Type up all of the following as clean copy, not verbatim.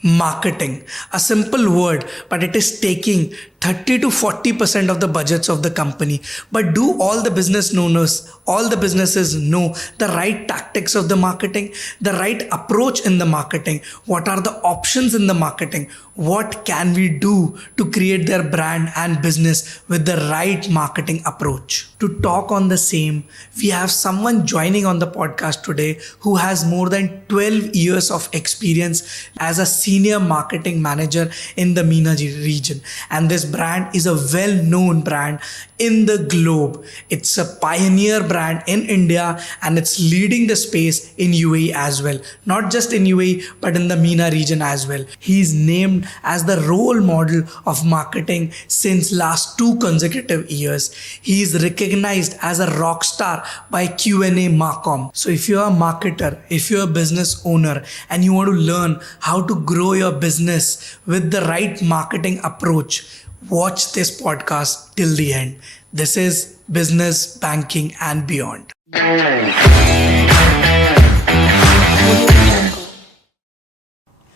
Marketing, a simple word, but it is taking 30 to 40% of the budgets of the company. But do all the business owners, all the businesses know the right tactics of the marketing, the right approach in the marketing? What are the options in the marketing? What can we do to create their brand and business with the right marketing approach? To talk on the same, we have someone joining on the podcast today who has more than 12 years of experience as a senior marketing manager in the MENA region. And this brand is a well-known brand in the globe. It's a pioneer brand in India and it's leading the space in UAE as well. Not just in UAE, but in the MENA region as well. He's named as the role model of marketing since last 2 consecutive years. He is recognized as a rock star by Q&A Marcom. So if you're a marketer, if you're a business owner and you want to learn how to grow your business with the right marketing approach, watch this podcast till the end. This is Business, Banking and Beyond.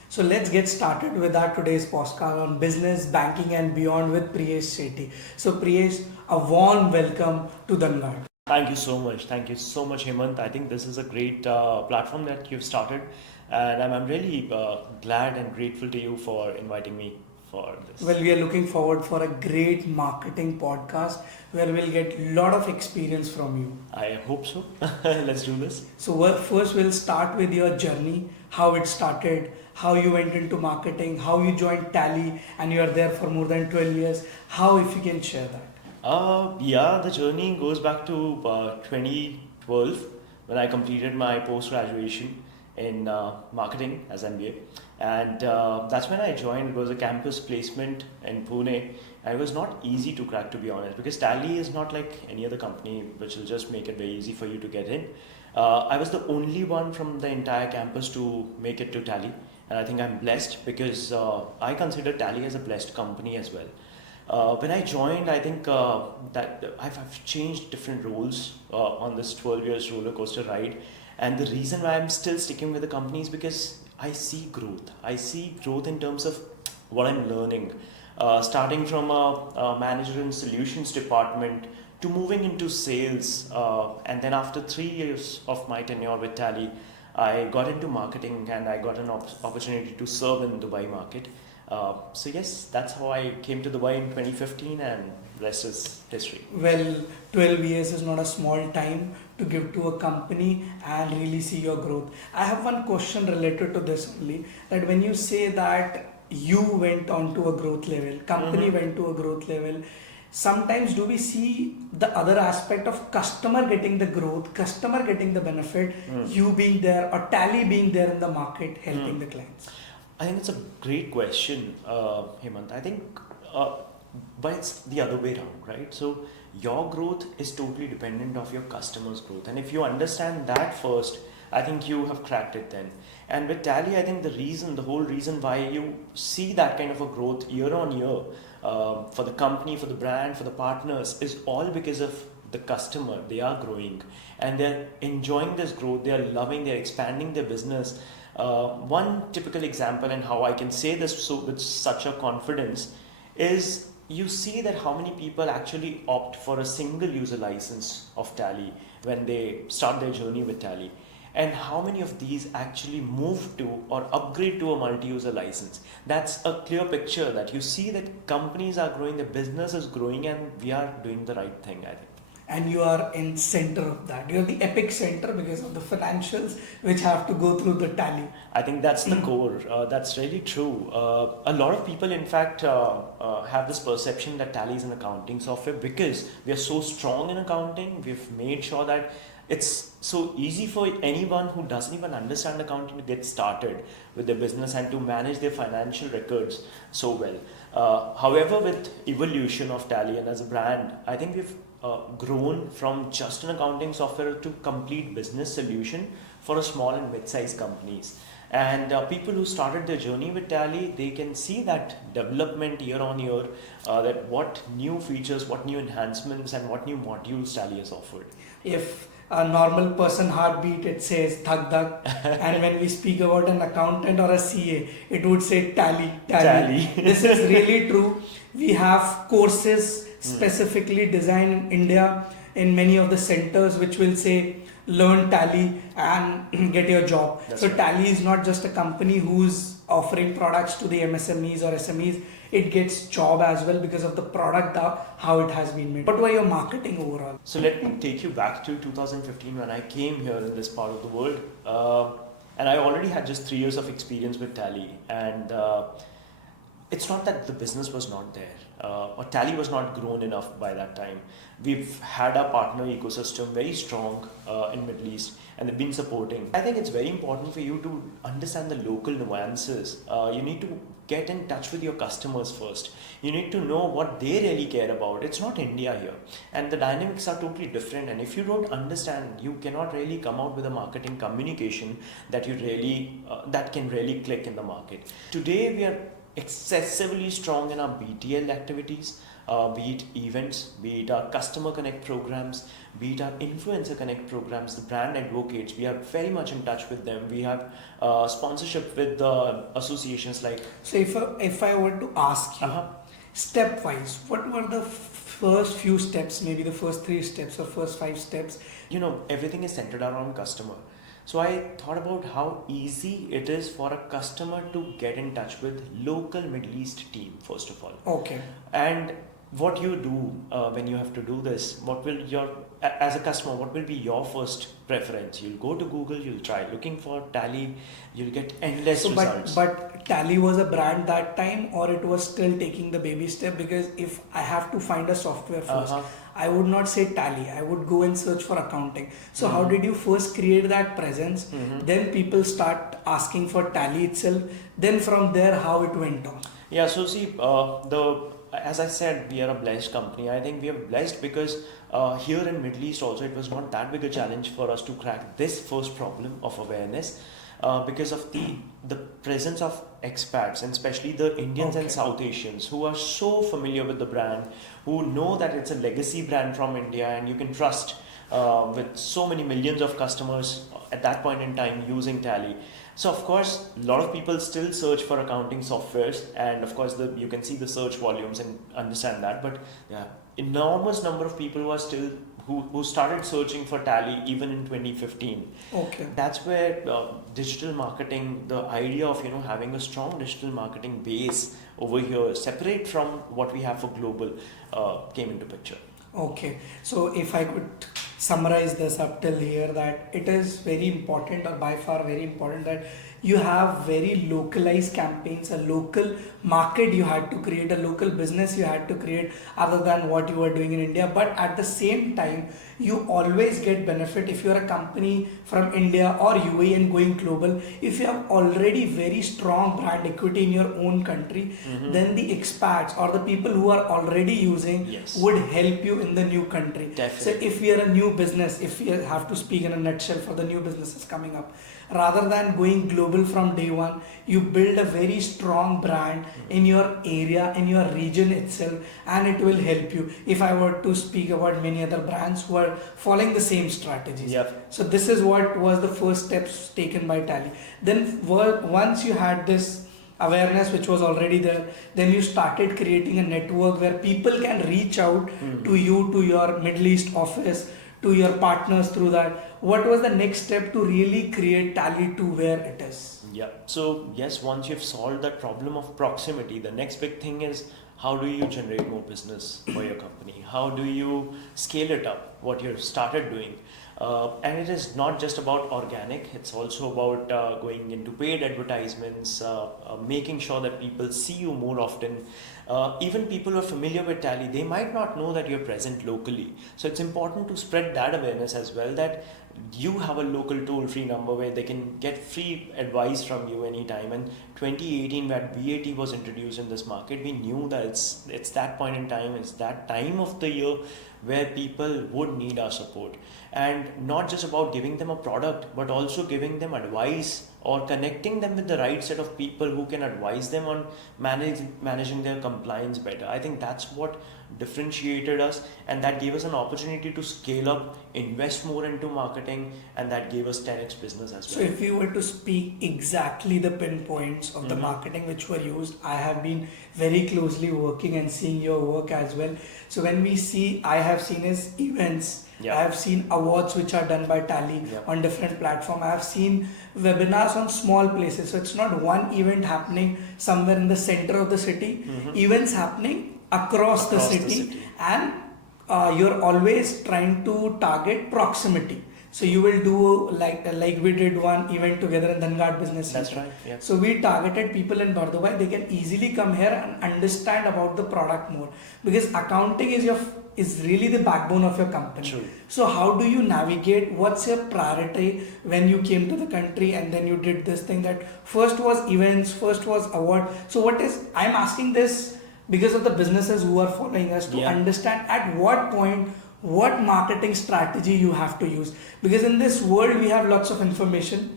So let's get started with our today's podcast on business, banking and beyond with Priyesh Sethi. So Priyesh, a warm welcome to Dangad. Thank you so much. Thank you so much, Hemant. I think this is a great platform that you've started, and I'm really glad and grateful to you for inviting me for this. Well, we are looking forward for a great marketing podcast where we'll get a lot of experience from you. I hope so. Let's do this. So first we'll start with your journey, how it started, how you went into marketing, how you joined Tally and you are there for more than 12 years. How, if you can share that? The journey goes back to 2012 when I completed my post-graduation in marketing as MBA, and that's when I joined. It was a campus placement in Pune, and it was not easy to crack, to be honest, because Tally is not like any other company which will just make it very easy for you to get in. I was the only one from the entire campus to make it to Tally, and I think I'm blessed because I consider Tally as a blessed company as well. When I joined, I think that I've changed different roles on this 12 years roller coaster ride. And the reason why I'm still sticking with the company is because I see growth. I see growth in terms of what I'm learning. Starting from a manager in solutions department to moving into sales. And then after 3 years of my tenure with Tally, I got into marketing and I got an opportunity to serve in Dubai market. So yes, that's how I came to Dubai in 2015 and rest is history. Well, 12 years is not a small time to give to a company and really see your growth. I have one question related to this only, that when you say that you went on to a growth level, company went to a growth level, sometimes do we see the other aspect of customer getting the growth, customer getting the benefit, you being there or Tally being there in the market helping the clients? I think it's a great question, Hemant. I think, but it's the other way around, right? So your growth is totally dependent of your customers' growth, and if you understand that first, I think you have cracked it then. And with Tally, I think the whole reason why you see that kind of a growth year on year for the company, for the brand, for the partners, is all because of the customer. They are growing and they're enjoying this growth. They are loving. They're expanding their business. One typical example and how I can say this with such a confidence is you see that how many people actually opt for a single user license of Tally when they start their journey with Tally, and how many of these actually move to or upgrade to a multi-user license. That's a clear picture that you see that companies are growing, the business is growing, and we are doing the right thing, I think. And you are in center of that. You're the epic center because of the financials which have to go through the Tally. I think that's the core. That's really true. A lot of people, in fact, have this perception that Tally is an accounting software because we are so strong in accounting. We've made sure that it's so easy for anyone who doesn't even understand accounting to get started with their business and to manage their financial records so well. However, with evolution of Tally and as a brand, I think we've grown from just an accounting software to complete business solution for a small and mid-sized companies. And people who started their journey with Tally, they can see that development year on year, that what new features, what new enhancements and what new modules Tally has offered. If a normal person heartbeat, it says thak thak. And when we speak about an accountant or a CA, it would say tally, tally. Tally. This is really true. We have courses specifically designed in India in many of the centers which will say learn tally and get your job. That's So right. tally is not just a company who's offering products to the MSMEs or SMEs, it gets job as well because of the product, how it has been made. What were your marketing overall? So let me take you back to 2015 when I came here in this part of the world. And I already had just 3 years of experience with Tally. And it's not that the business was not there or Tally was not grown enough by that time. We've had our partner ecosystem very strong in Middle East and they've been supporting. I think it's very important for you to understand the local nuances. You need to get in touch with your customers first. You need to know what they really care about. It's not India here and the dynamics are totally different, and if you don't understand, you cannot really come out with a marketing communication that you really that can really click in the market. Today we are excessively strong in our BTL activities, be it events, be it our customer connect programs, be it our influencer connect programs, the brand advocates. We are very much in touch with them. We have sponsorship with the associations like. So if I were to ask you, step wise, what were the first few steps, maybe the first 3 steps or first 5 steps? Everything is centered around customer. So I thought about how easy it is for a customer to get in touch with local Middle East team, first of all. Okay. And what you do when you have to do this, as a customer, what will be your first preference? You'll go to Google, you'll try looking for Tally, you'll get endless results. But Tally was a brand that time, or it was still taking the baby step? Because if I have to find a software first, I would not say Tally, I would go and search for accounting. So how did you first create that presence? Then people start asking for Tally itself. Then from there, how it went on? Yeah, so see, as I said, we are a blessed company. I think we are blessed because here in Middle East also, it was not that big a challenge for us to crack this first problem of awareness because of the presence of expats, and especially the Indians and South Asians who are so familiar with the brand, who know that it's a legacy brand from India and you can trust with so many millions of customers at that point in time using Tally. So of course, a lot of people still search for accounting softwares, and of course you can see the search volumes and understand that. But yeah, enormous number of people who are still who started searching for Tally even in 2015. Okay. That's where digital marketing, the idea of having a strong digital marketing base over here, separate from what we have for global, came into picture. Okay, so if I could summarize this up till here, that it is very important, or by far very important, that you have very localized campaigns, a local market you had to create, a local business you had to create other than what you were doing in India. But at the same time, you always get benefit if you're a company from India or UAE and going global. If you have already very strong brand equity in your own country, then the expats or the people who are already using would help you in the new country. Definitely. So if we are a new business, if we have to speak in a nutshell for the new businesses coming up, rather than going global from day one, you build a very strong brand in your area, in your region itself, and it will help you. If I were to speak about many other brands who are following the same strategies. So this is what was the first steps taken by Tally. Then once you had this awareness which was already there, then you started creating a network where people can reach out to you, to your Middle East office, to your partners through that. What was the next step to really create Tally to where it is? Yeah. So yes, once you've solved that problem of proximity, the next big thing is how do you generate more business for your company? How do you scale it up, what you've started doing? And it is not just about organic, it's also about going into paid advertisements, making sure that people see you more often. Even people who are familiar with Tally, they might not know that you're present locally. So it's important to spread that awareness as well, that you have a local toll-free number where they can get free advice from you anytime. And 2018, when VAT was introduced in this market, we knew that it's that point in time, it's that time of the year where people would need our support. And not just about giving them a product, but also giving them advice or connecting them with the right set of people who can advise them on managing their compliance better. I think that's what differentiated us, and that gave us an opportunity to scale up, invest more into marketing, and that gave us 10x business as So well. if you were to speak exactly the pinpoints of the Mhm. marketing which were used, I have been very closely working and seeing your work as well. So when we see, I have seen is events. Yeah. I have seen awards which are done by Tally Yeah. on different platforms. I have seen webinars on small places. So it's not one event happening somewhere in the center of the city. Mhm. Events happening across the Across the city, city. and you're always trying to target proximity. So you will do like we did one event together in Dhangad Business That's Center. right. Yeah. So we targeted people in Bardhabai. They can easily come here and understand about the product more, because accounting is really the backbone of your company. True. So how do you navigate? What's your priority when you came to the country and then you did this thing? That first was events, first was award. So what is, I'm asking this because of the businesses who are following us to Yeah. understand at what point what marketing strategy you have to use, because in this world we have lots of information,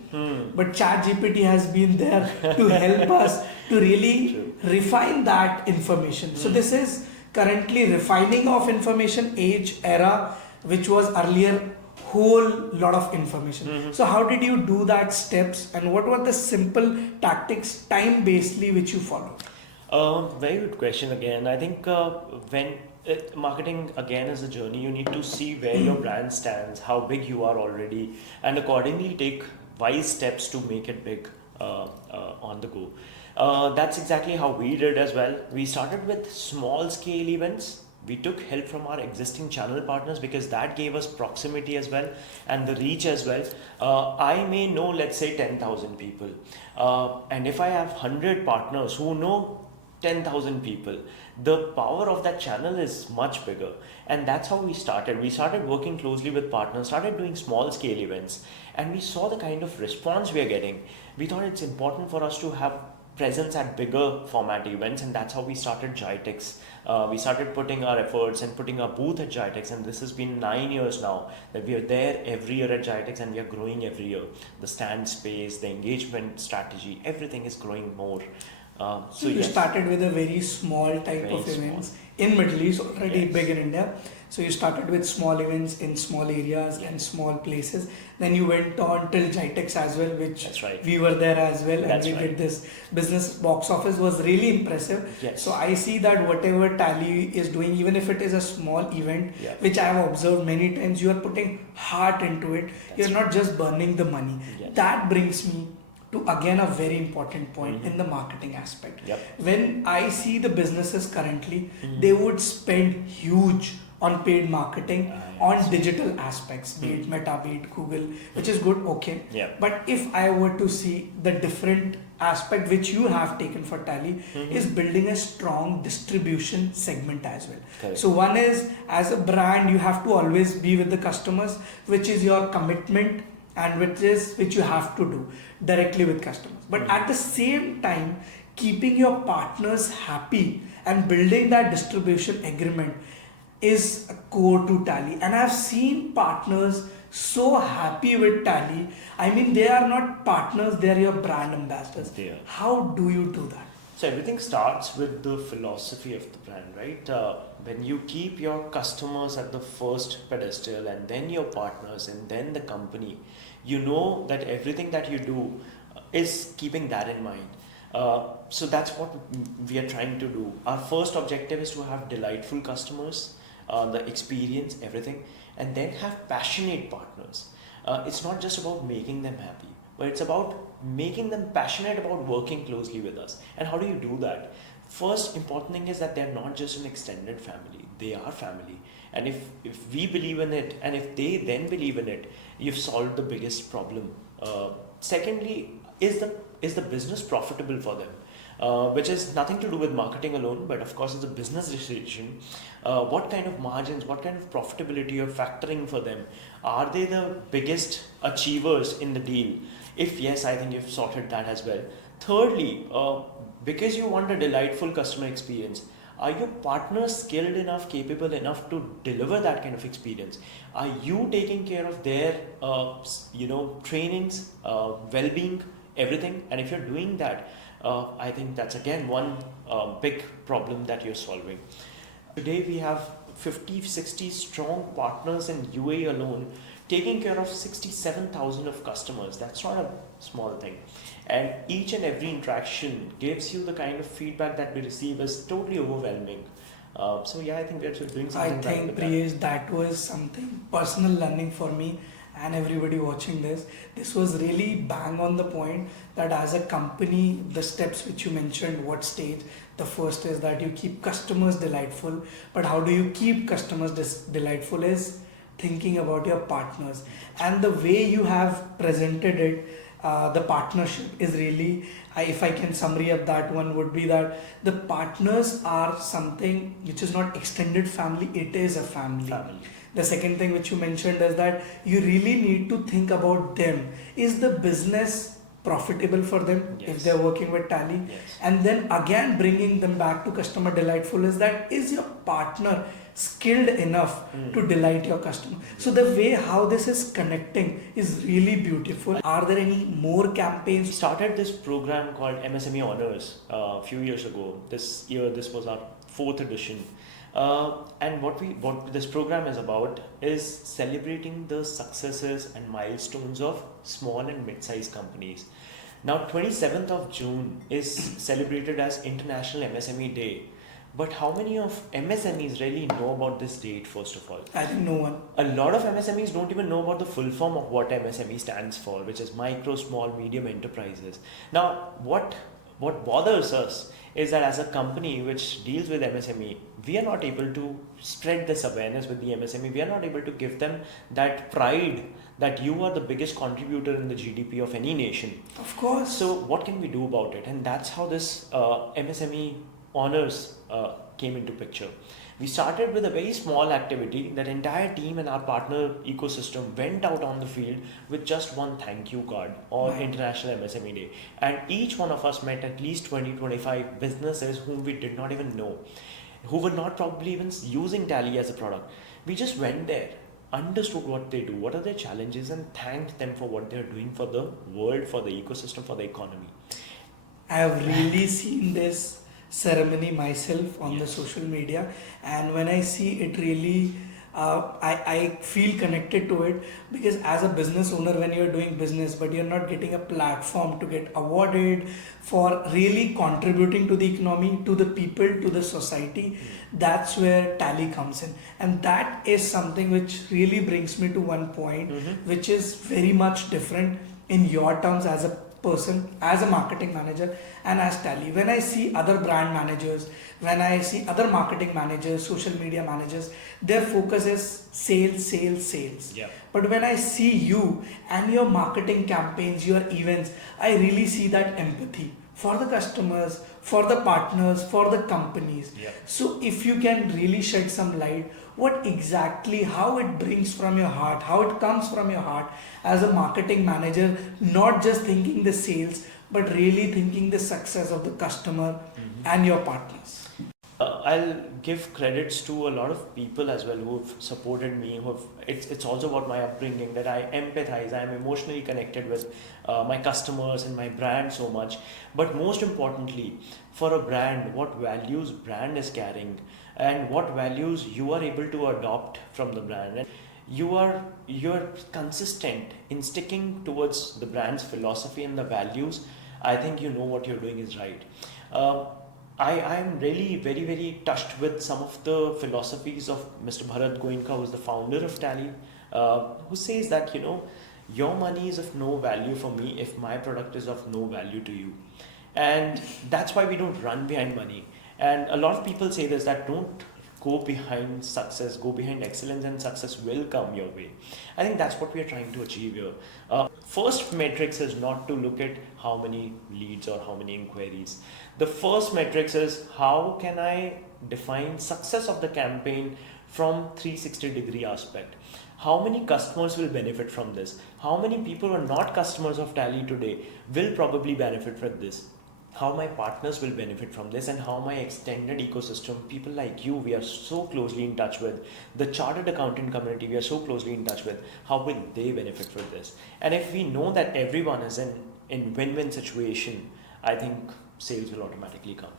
but ChatGPT has been there to help us to really True. refine that information. So this is currently refining of information age era, which was earlier whole lot of information. So how did you do that steps, and what were the simple tactics time basedly which you followed? Very good question again. I think when marketing again is a journey, you need to see where your brand stands, how big you are already, and accordingly take wise steps to make it big on the go. That's exactly how we did as well. We started with small scale events. We took help from our existing channel partners because that gave us proximity as well and the reach as well. I may know, let's say, 10,000 people. And if I have 100 partners who know 10,000 people, the power of that channel is much bigger. And that's how we started. We started working closely with partners, started doing small scale events, and we saw the kind of response we are getting. We thought it's important for us to have presence at bigger format events, and that's how we started Jitex. We started putting our efforts and putting our booth at Jitex, and this has been 9 years now that we are there every year at Jitex, and we are growing every year. The stand space, the engagement strategy, everything is growing more. So you yes. started with a very small type Very of small. events in Middle East, already Yes. big in India. So you started with small events in small areas and small places. Then you went on till Jitex as well, which That's right. we were there as well, and That's we right. did this business. Box office was really impressive. Yes. So I see that whatever Tally is doing, even if it is a small event, Yeah. which I have observed many times, you are putting heart into it. You're not just burning the money. Yes. That brings me to again a very important point in the marketing aspect. Yep. When I see the businesses currently, they would spend huge on paid marketing on digital aspects, be it Meta, be it Google, which is good, okay. Yeah. But if I were to see the different aspect which you have taken for Tally, is building a strong distribution segment as well. Correct. So one is, as a brand, you have to always be with the customers, which is your commitment and which you have to do directly with customers. But at the same time, keeping your partners happy and building that distribution agreement is a core to Tally. And I've seen partners so happy with Tally. I mean, they are not partners, they are your brand ambassadors. They are. How do you do that? So everything starts with the philosophy of the brand, right? When you keep your customers at the first pedestal, and then your partners, and then the company, you know that everything that you do is keeping that in mind. So that's what we are trying to do. Our first objective is to have delightful customers, the experience, everything, and then have passionate partners. It's not just about making them happy, but it's about making them passionate about working closely with us. And how do you do that? First important thing is that they're not just an extended family, they are family. And if we believe in it, and if they then believe in it, you've solved the biggest problem. Secondly, is the business profitable for them? Which is nothing to do with marketing alone, but of course it's a business decision. What kind of margins, what kind of profitability you're factoring for them? Are they the biggest achievers in the deal? If yes, I think you've sorted that as well. Thirdly, because you want a delightful customer experience, are your partners skilled enough, capable enough to deliver that kind of experience? Are you taking care of their trainings, well-being, everything. And if you're doing that, I think that's again one big problem that you're solving. Today we have 50, 60 strong partners in UAE alone, taking care of 67,000 of customers. That's not a small thing. And each and every interaction gives you the kind of feedback that we receive is totally overwhelming. So yeah, I think we're doing something I right think, with that. Priyesh, that was something personal learning for me and everybody watching this. This was really bang on the point that as a company, the steps which you mentioned, what stage, the first is that you keep customers delightful. But how do you keep customers delightful is thinking about your partners. And the way you have presented it, the partnership is really, if I can summary up that one, would be that the partners are something which is not extended family, it is a family. The second thing which you mentioned is that you really need to think about them. Is the business profitable for them if they're working with Tally? And then again bringing them back to customer delightful is that is your partner skilled enough to delight your customer? So the way how this is connecting is really beautiful. Are there any more We campaigns? started this program called MSME Honors a few years ago. This year, this was our fourth edition. And what this program is about is celebrating the successes and milestones of small and mid-sized companies. Now, 27th of June is celebrated as International MSME Day. But how many of MSMEs really know about this date, first of all? I think no one. A lot of MSMEs don't even know about the full form of what MSME stands for, which is micro, small, medium enterprises. Now, what bothers us is that as a company which deals with MSME, we are not able to spread this awareness with the MSME. We are not able to give them that pride that you are the biggest contributor in the GDP of any nation. Of course. So what can we do about it? And that's how this MSME Honors came into picture. We started with a very small activity. That entire team and our partner ecosystem went out on the field with just one thank you card on International MSME Day. And each one of us met at least 20-25 businesses whom we did not even know, who were not probably even using Tally as a product. We just went there, understood what they do, what are their challenges, and thanked them for what they're doing for the world, for the ecosystem, for the economy. I have really seen this ceremony myself on the social media, and when I see it really I feel connected to it, because as a business owner, when you're doing business but you're not getting a platform to get awarded for really contributing to the economy, to the people, to the society, that's where Tally comes in. And that is something which really brings me to one point which is very much different in your terms as a person, as a marketing manager, and as Tally. When I see other brand managers, when I see other marketing managers, social media managers, their focus is sales, sales, sales. But when I see you and your marketing campaigns, your events, I really see that empathy for the customers, for the partners, for the companies. So if you can really shed some light, what exactly, how it brings from your heart, how it comes from your heart as a marketing manager, not just thinking the sales, but really thinking the success of the customer and your partners. I'll give credits to a lot of people as well who have supported me. It's also about my upbringing, that I empathize, I am emotionally connected with my customers and my brand so much. But most importantly, for a brand, what values brand is carrying and what values you are able to adopt from the brand. And you're consistent in sticking towards the brand's philosophy and the values. I think you know what you're doing is right. I am really very, very touched with some of the philosophies of Mr. Bharat Goenka, who's the founder of Tally, who says that, your money is of no value for me if my product is of no value to you. And that's why we don't run behind money. And a lot of people say this, that don't go behind success, go behind excellence, and success will come your way. I think that's what we are trying to achieve here. First metrics is not to look at how many leads or how many inquiries. The first metrics is how can I define success of the campaign from 360-degree aspect. How many customers will benefit from this? How many people who are not customers of Tally today will probably benefit from this? How my partners will benefit from this, and how my extended ecosystem, people like you, we are so closely in touch with, the chartered accountant community, we are so closely in touch with, how will they benefit from this? And if we know that everyone is in in win-win situation, I think sales will automatically come.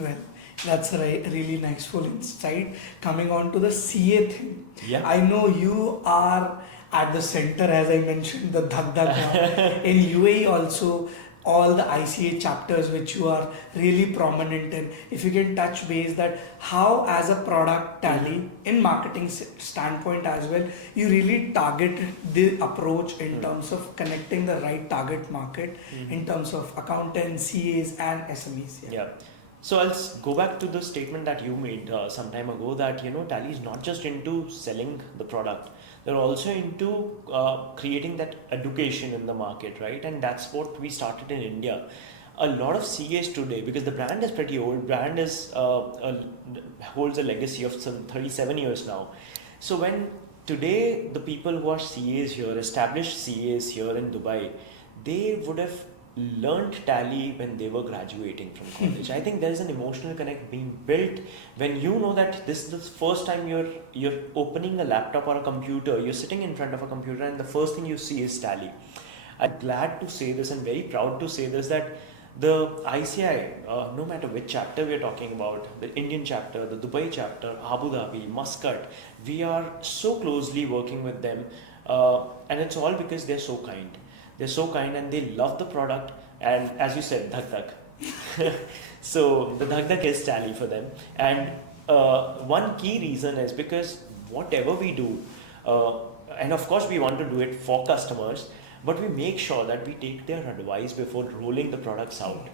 Well, that's a really nice full insight. Coming on to the CA thing, Yeah. I know you are at the center, as I mentioned, the Dhak Dhak now. In UAE also, all the ICA chapters which you are really prominent in. If you can touch base that how, as a product Tally in marketing standpoint as well, you really target the approach in terms of connecting the right target market in terms of accountants, CAs, and SMEs. Yeah. So I'll go back to the statement that you made some time ago that Tally is not just into selling the product; they're also into creating that education in the market, right? And that's what we started in India. A lot of CAs today, because the brand is pretty old, brand is holds a legacy of some 37 years now. So when today the people who are CAs here, established CAs here in Dubai, they would have learned Tally when they were graduating from college. I think there is an emotional connect being built when you know that this is the first time you're opening a laptop or a computer, you're sitting in front of a computer and the first thing you see is Tally. I'm glad to say this and very proud to say this that the ICI, no matter which chapter we are talking about, the Indian chapter, the Dubai chapter, Abu Dhabi, Muscat, we are so closely working with them, and it's all because they're so kind. They're so kind and they love the product, and as you said, Dhak Dhak. So the Dhak Dhak is Tally for them, and one key reason is because whatever we do, and of course we want to do it for customers, but we make sure that we take their advice before rolling the products out.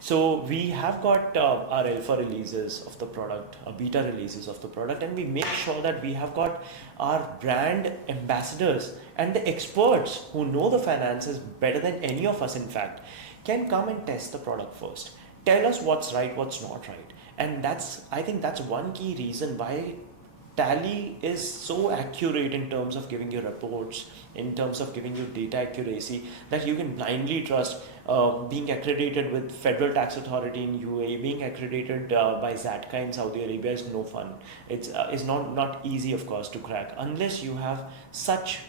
So we have got our alpha releases of the product, beta releases of the product, and we make sure that we have got our brand ambassadors and the experts who know the finances better than any of us, in fact, can come and test the product first. Tell us what's right, what's not right. And I think that's one key reason why Tally is so accurate in terms of giving you reports, in terms of giving you data accuracy, that you can blindly trust. Being accredited with Federal Tax Authority in UAE, being accredited by ZATCA in Saudi Arabia is no fun. It's not easy, of course, to crack unless you have such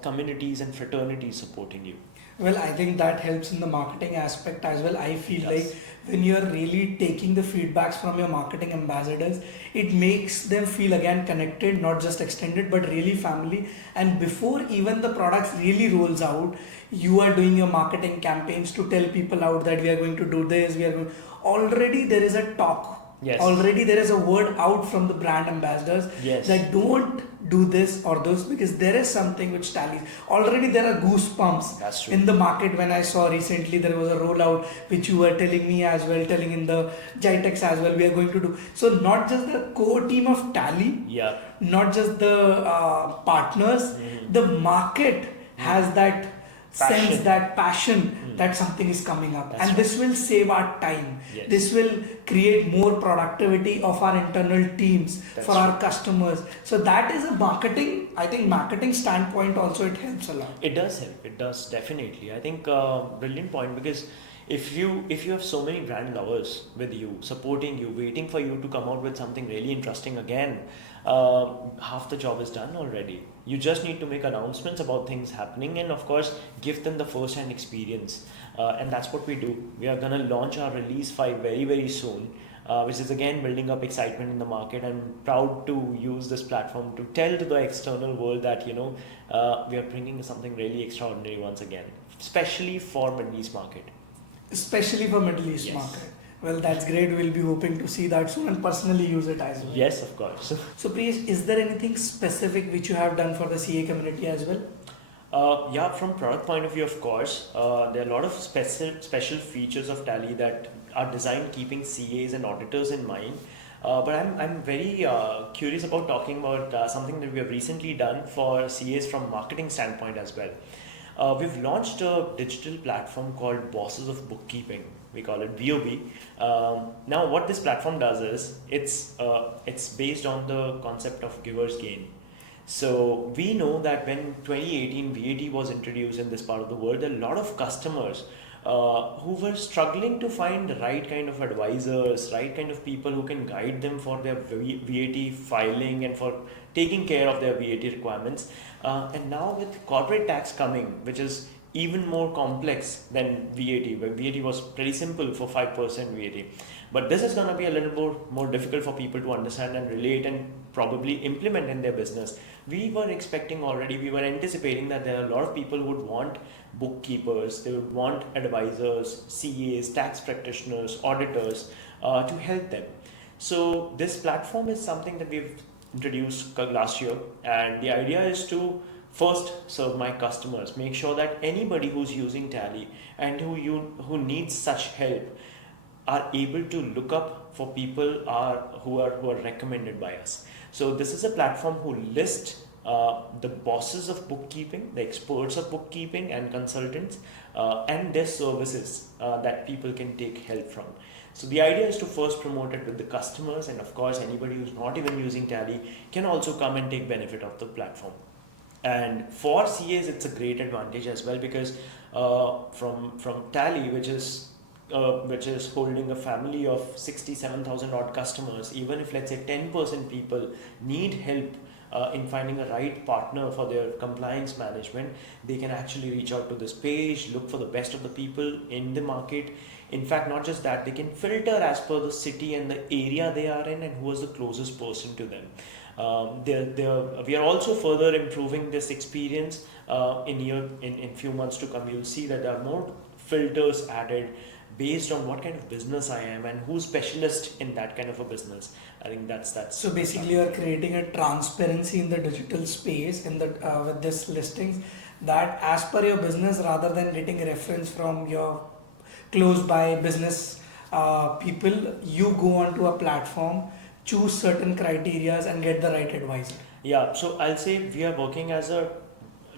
communities and fraternities supporting you. Well, I think that helps in the marketing aspect as well. I feel Yes. like when you're really taking the feedbacks from your marketing ambassadors, it makes them feel again connected, not just extended, but really family. And before even the products really rolls out, you are doing your marketing campaigns to tell people out that we are going to do this, we are going. Already there is a talk. Yes. Already there is a word out from the brand ambassadors Yes. that don't do this or those, because there is something which tallies. Already there are goosebumps. That's true. In the market. When I saw recently there was a rollout which you were telling me as well, telling in the Jitex as well, we are going to do. So not just the core team of Tally, Yeah. not just the partners, the market has that Passion. sense, that passion that something is coming up. That's and right. this will save our time. Yes. This will create more productivity of our internal teams That's for our true. customers. So that is a marketing, I think marketing standpoint also it helps a lot. It does help. It does definitely. I think brilliant point, because if you have so many brand lovers with you, supporting you, waiting for you to come out with something really interesting again, half the job is done already. You just need to make announcements about things happening and of course give them the first-hand experience. And that's what we do. We are gonna launch our release 5 very very soon. Which is again building up excitement in the market. I'm proud to use this platform to tell to the external world that we are bringing something really extraordinary once again, especially for Middle East market. Especially for Middle East Yes. market. Well, that's great. We'll be hoping to see that soon and personally use it as well. Yes, of course. So, Priyesh, is there anything specific which you have done for the CA community as well? Yeah, from product point of view, of course, there are a lot of special features of Tally that are designed keeping CAs and auditors in mind. But I'm very curious about talking about something that we have recently done for CAs from marketing standpoint as well. We've launched a digital platform called Bosses of Bookkeeping. We call it BOB. Now, what this platform does is it's based on the concept of giver's gain. So we know that when 2018 VAT was introduced in this part of the world, there are a lot of customers who were struggling to find the right kind of advisors, right kind of people who can guide them for their VAT filing and for taking care of their VAT requirements. And now with corporate tax coming, which is even more complex than VAT, where VAT was pretty simple for 5% VAT. But this is going to be a little more difficult for people to understand and relate and probably implement in their business. We were anticipating that there are a lot of people who would want bookkeepers, they would want advisors, CAs, tax practitioners, auditors to help them. So this platform is something that we've introduced last year, and the idea is to first serve my customers, make sure that anybody who's using Tally and who needs such help are able to look up for people who are recommended by us. So this is a platform who lists the bosses of bookkeeping, the experts of bookkeeping and consultants, and their services that people can take help from. So the idea is to first promote it with the customers, and of course anybody who's not even using Tally can also come and take benefit of the platform. And for CAs, it's a great advantage as well, because from Tally, which is holding a family of 67,000 odd customers, even if let's say 10% people need help in finding a right partner for their compliance management, they can actually reach out to this page, look for the best of the people in the market. In fact, not just that, they can filter as per the city and the area they are in and who is the closest person to them. We are also further improving this experience in few months to come. You'll see that there are more filters added based on what kind of business I am and who's specialist in that kind of a business. I think that's So basically, you are creating a transparency in the digital space in the with this listings, that as per your business, rather than getting a reference from your close by business people, you go onto a platform, choose certain criterias and get the right advisor. Yeah, so I'll say we are working as a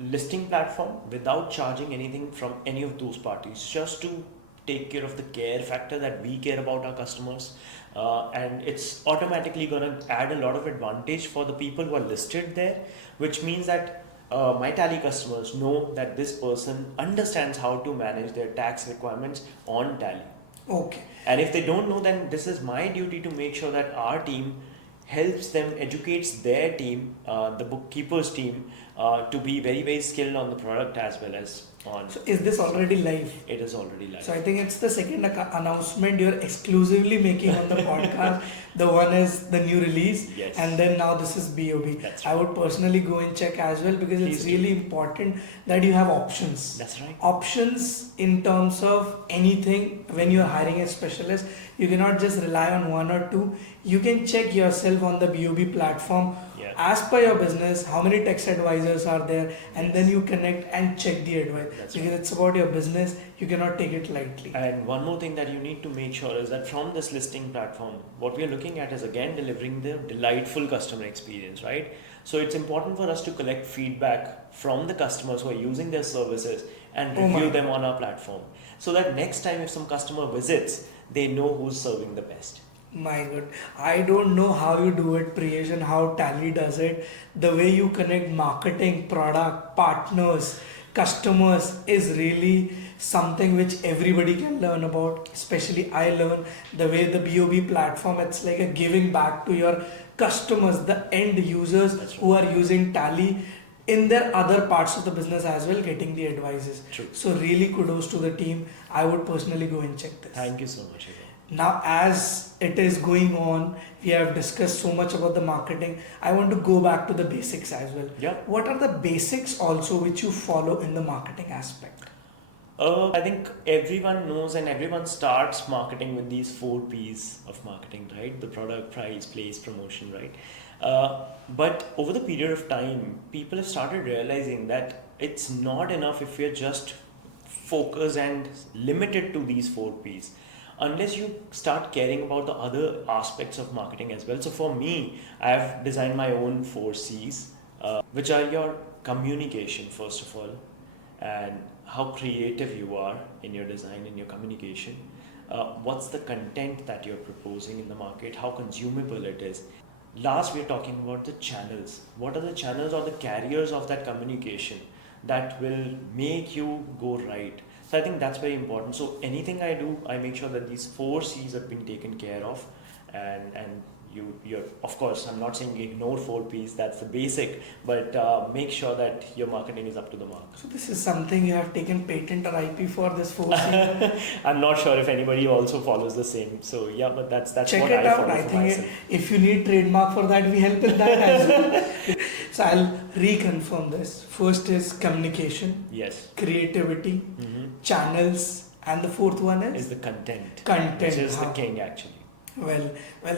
listing platform without charging anything from any of those parties, just to take care of the care factor that we care about our customers, and it's automatically going to add a lot of advantage for the people who are listed there, which means that my Tally customers know that this person understands how to manage their tax requirements on Tally. Okay. And if they don't know, then this is my duty to make sure that our team helps them, educates their team, the bookkeepers team, to be very, very skilled on the product as well as on. So is this already live? It is already live. So I think it's the second announcement you're exclusively making on the podcast. The one is the new release, Yes. and then now this is BOB. That's I would personally go and check as well, because Please it's do. really important that you have options. That's right. Options in terms of anything. When you're hiring a specialist, you cannot just rely on one or two. You can check yourself on the BOB platform. Yeah. As per your business, how many tax advisors are there, and then you connect and check the advice. That's Because right. it's about your business, you cannot take it lightly. And one more thing that you need to make sure is that from this listing platform, what we are looking at is again delivering the delightful customer experience, right? So it's important for us to collect feedback from the customers who are using their services and review them on our platform, so that next time if some customer visits, they know who's serving the best. My God, I don't know how you do it, Priyesh, and how Tally does it. The way you connect marketing, product, partners, customers is really something which everybody can learn about. Especially I learn the way the BOB platform, it's like a giving back to your customers, the end users who are using Tally in their other parts of the business as well, getting the advices. True. So really kudos to the team. I would personally go and check this. Thank you so much again. Now, as it is going on, we have discussed so much about the marketing. I want to go back to the basics as well. Yeah. What are the basics also which you follow in the marketing aspect? I think everyone knows and everyone starts marketing with these 4 P's of marketing, right? The product, price, place, promotion, right? But over the period of time, people have started realizing that it's not enough if we're just focused and limited to these 4 P's. Unless you start caring about the other aspects of marketing as well. So for me, I've designed my own 4 C's, which are your communication, first of all, and how creative you are in your design and your communication. What's the content that you're proposing in the market, how consumable it is. Last, we're talking about the channels. What are the channels or the carriers of that communication that will make you go right? So I think that's very important. So anything I do, I make sure that these 4 C's have been taken care of, and you're, of course, I'm not saying ignore 4 Ps, that's the basic, but make sure that your marketing is up to the mark. So this is something you have taken patent or IP for, this 4C? I'm not sure if anybody also follows the same. So yeah, but that's Check what it I out. follow I for think myself. if you need trademark for that, we help with that as well. So I'll reconfirm this. First is communication, Yes. creativity, Mm-hmm. channels, and the fourth one Is is the content, content. which is the Huh. king actually. Well,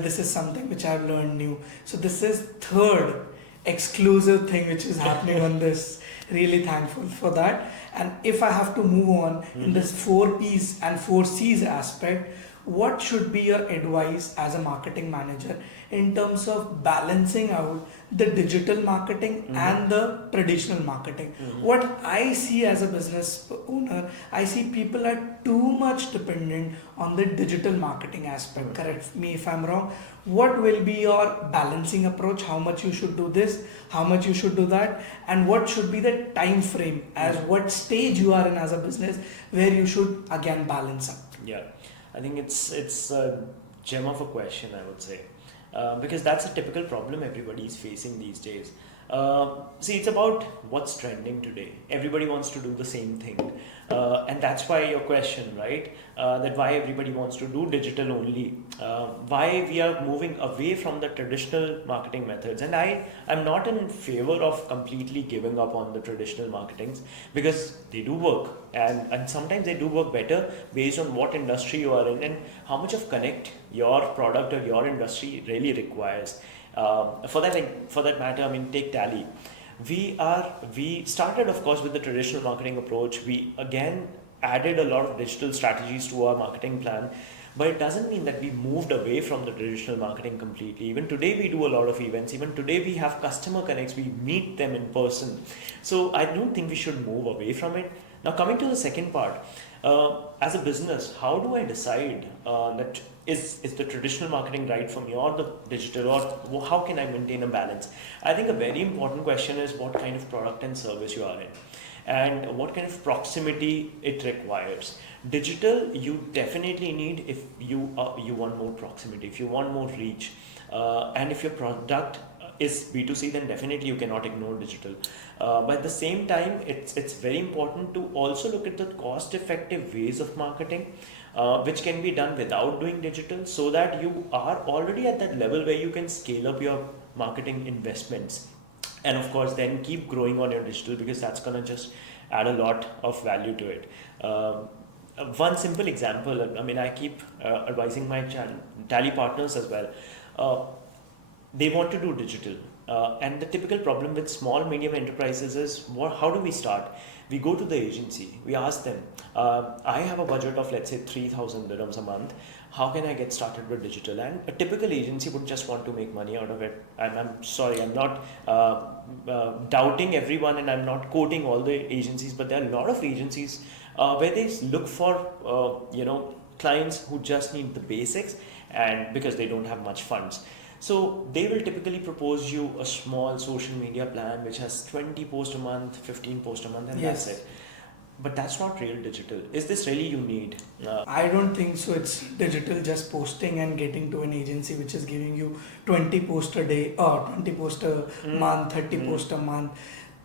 this is something which I've learned new. So this is third exclusive thing which is happening on this. Really thankful for that. And if I have to move on in this 4Ps and 4Cs aspect, what should be your advice as a marketing manager in terms of balancing out the digital marketing and the traditional marketing? What I see as a business owner, I see people are too much dependent on the digital marketing aspect. Correct me if I'm wrong. What will be your balancing approach? How much you should do this, how much you should do that, and what should be the time frame as what stage you are in as a business where you should again balance up? Yeah, I think it's a gem of a question, I would say, because that's a typical problem everybody is facing these days. See, it's about what's trending today. Everybody wants to do the same thing, and that's why your question, right? That why everybody wants to do digital only, why we are moving away from the traditional marketing methods. And I'm not in favor of completely giving up on the traditional marketings, because they do work, and sometimes they do work better based on what industry you are in and how much of connect your product or your industry really requires. For that matter, I mean, take Tally. We started, of course, with the traditional marketing approach. We again added a lot of digital strategies to our marketing plan, but it doesn't mean that we moved away from the traditional marketing completely. Even today, we do a lot of events. Even today, we have customer connects. We meet them in person. So I don't think we should move away from it. Now, coming to the second part, as a business, how do I decide that is the traditional marketing right for me, or the digital, or how can I maintain a balance? I think a very important question is what kind of product and service you are in, and what kind of proximity it requires. Digital, you definitely need if you want more proximity, if you want more reach, and if your product is B2C, then definitely you cannot ignore digital. But at the same time, it's very important to also look at the cost-effective ways of marketing, which can be done without doing digital, so that you are already at that level where you can scale up your marketing investments, and of course then keep growing on your digital, because that's gonna just add a lot of value to it. One simple example, I mean, I keep advising my Tally partners as well. They want to do digital, and the typical problem with small medium enterprises is how do we start? We go to the agency, we ask them, I have a budget of, let's say, 3,000 dirhams a month. How can I get started with digital? And a typical agency would just want to make money out of it. I'm sorry, I'm not doubting everyone, and I'm not quoting all the agencies, but there are a lot of agencies where they look for clients who just need the basics, and because they don't have much funds. So they will typically propose you a small social media plan which has 20 posts a month, 15 posts a month, and Yes. that's it. But that's not real digital. Is this really you need? I don't think so. It's digital, just posting and getting to an agency which is giving you 20 posts a day or 20 posts a month, 30 posts a month.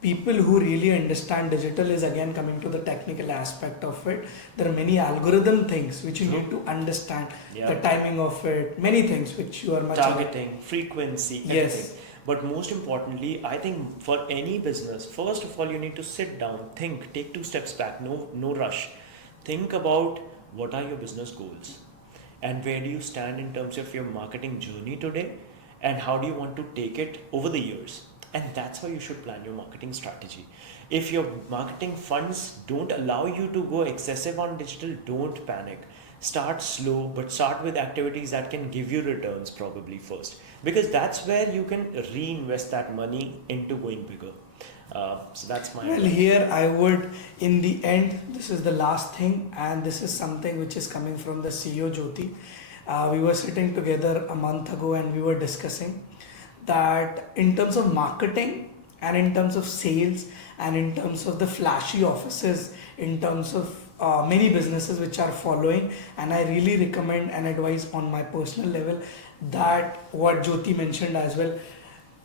People who really understand digital is again coming to the technical aspect of it. There are many algorithm things which you need to understand, the timing of it, many things which you are much targeting, frequency, Yes. everything. But most importantly, I think for any business, first of all, you need to sit down, think, take 2 steps back, no rush. Think about what are your business goals, and where do you stand in terms of your marketing journey today, and how do you want to take it over the years. And that's how you should plan your marketing strategy. If your marketing funds don't allow you to go excessive on digital, don't panic. Start slow, but start with activities that can give you returns probably first, because that's where you can reinvest that money into going bigger. So that's my Well, here I would, in the end, this is the last thing, and this is something which is coming from the CEO Jyoti. We were sitting together a month ago and we were discussing that in terms of marketing and in terms of sales and in terms of the flashy offices, in terms of many businesses which are following, and I really recommend and advise on my personal level that what Jyoti mentioned as well,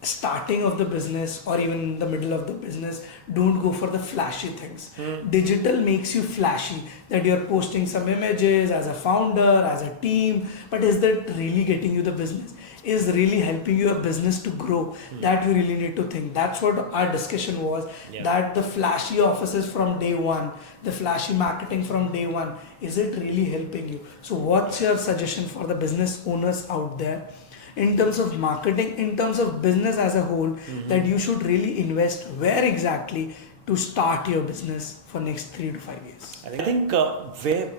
starting of the business or even in the middle of the business, don't go for the flashy things. Digital makes you flashy, that you're posting some images as a founder, as a team, but is that really getting you the business, is really helping your business to grow? That you really need to think. That's what our discussion was. That the flashy offices from day one, the flashy marketing from day one, is it really helping you? So what's your suggestion for the business owners out there in terms of marketing, in terms of business as a whole, that you should really invest where exactly to start your business for next 3 to 5 years? I think where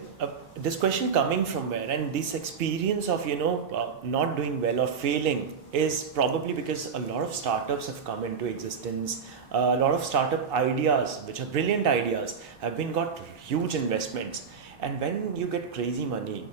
this question coming from where, and this experience of not doing well or failing is probably because a lot of startups have come into existence. A lot of startup ideas, which are brilliant ideas, have been got huge investments. And when you get crazy money,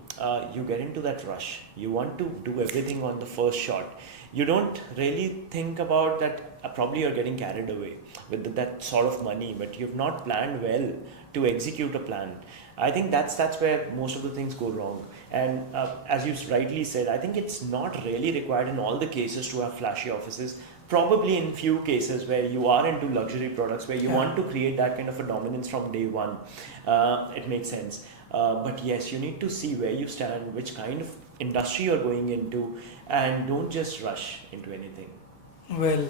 you get into that rush. You want to do everything on the first shot. You don't really think about that. Probably you're getting carried away with that sort of money, but you've not planned well to execute a plan. I think that's where most of the things go wrong. And as you rightly said, I think it's not really required in all the cases to have flashy offices. Probably in few cases where you are into luxury products, where you want to create that kind of a dominance from day one, it makes sense. But yes, you need to see where you stand, which kind of industry you're going into, and don't just rush into anything. Well,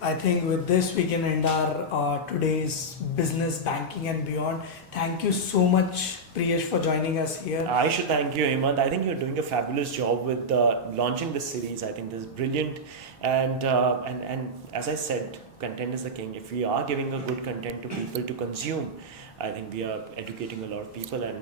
I think with this we can end our today's business, banking and beyond. Thank you so much, Priyesh, for joining us here. I should thank you, Hemant. I think you're doing a fabulous job with launching this series. I think this is brilliant, and as I said, content is the king. If we are giving a good content to people to consume, I think we are educating a lot of people and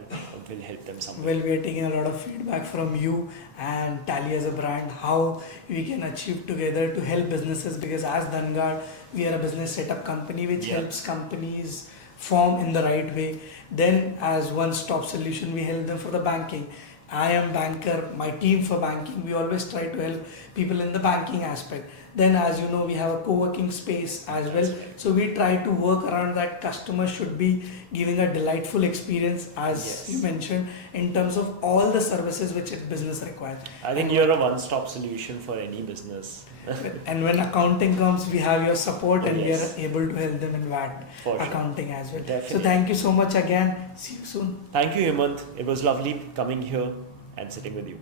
will help them somewhere. Well, we are taking a lot of feedback from you and Tally as a brand, how we can achieve together to help businesses, because as Dangad, we are a business setup company which helps companies form in the right way. Then as one-stop solution, we help them for the banking. I am banker, my team for banking, we always try to help people in the banking aspect. Then as you know, we have a co-working space as well. So we try to work around that. Customers should be giving a delightful experience, as you mentioned, in terms of all the services which a business requires. I think you're a one-stop solution for any business. And when accounting comes, we have your support and we are able to help them in VAT For accounting as well. Definitely. So thank you so much again. See you soon. Thank you, Hemant. It was lovely coming here and sitting with you.